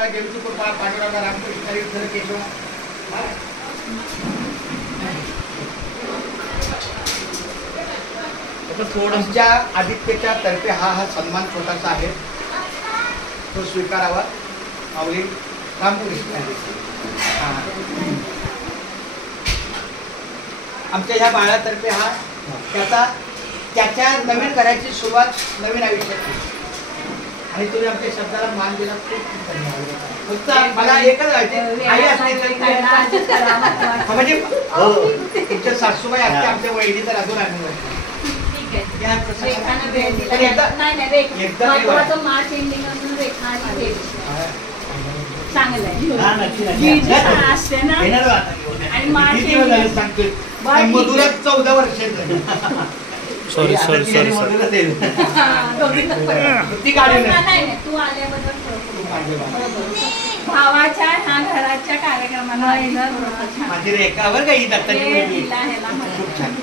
बाळा गेलची कृपा पांडुरंग रामकृष्ण विठ्ठल केशव. आमच्या आदित्यच्या तर्फे हा सन्मान छोटासा आहे, तो स्वीकारावा. माऊली रामकृष्ण. आमच्या ह्या बाळातर्फे हा त्याच्या नवीन करायची सुरुवात नवीन आयुष्याची, आणि तुम्ही आमच्या शब्दाला मान दिला खूप धन्यवाद. फक्त मला एकच व्हायचे, आई असते म्हणजे तुमच्या सासूबाई असते, आमच्या वहिनी तर अजून आनंद वाटतो. मधुरात 14 वर्ष. सॉरी ती काढून तू आल्याबद्दल भावाच्या ह्या घराच्या कार्यक्रमाला माझी रेखावर काही खूप छान.